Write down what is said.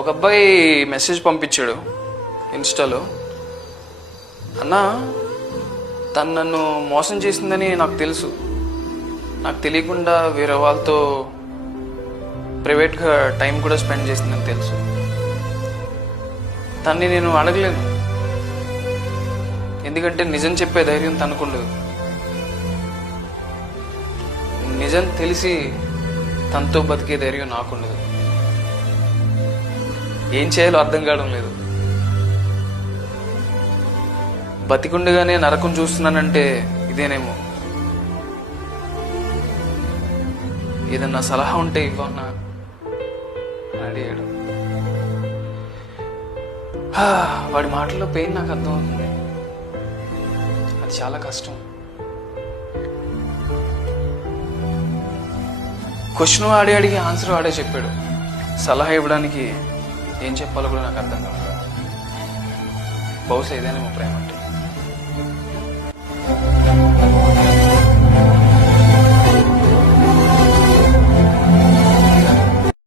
ఒక అబ్బాయి మెసేజ్ పంపించాడు ఇన్స్టాలో. అన్నా, తను నన్ను మోసం చేసిందని నాకు తెలుసు. నాకు తెలియకుండా వేరే వాళ్ళతో ప్రైవేట్గా టైం కూడా స్పెండ్ చేసిందని తెలుసు. తన్ని నేను అడగలేను, ఎందుకంటే నిజం చెప్పే ధైర్యం తనకుండదు. నిజం తెలిసి తనతో బతికే ధైర్యం నాకుండదు. ఏం చేయాలో అర్థం కావడం లేదు. బతికుండగానే నరకం చూస్తున్నానంటే ఇదేనేమో. ఏదన్నా సలహా ఉంటే ఇవ్వన్నా అడిగాడు. వాడి మాటల్లో పెయిన్ నాకు అర్థమవుతుంది. అది చాలా కష్టం. క్వశ్చన్ వాడే అడిగి ఆన్సర్ వాడే చెప్పాడు. సలహా ఇవ్వడానికి ఏం చెప్పాలో కూడా నాకు అర్థం కాదు. బహుశా ఏదైనా ప్రేమ అంటే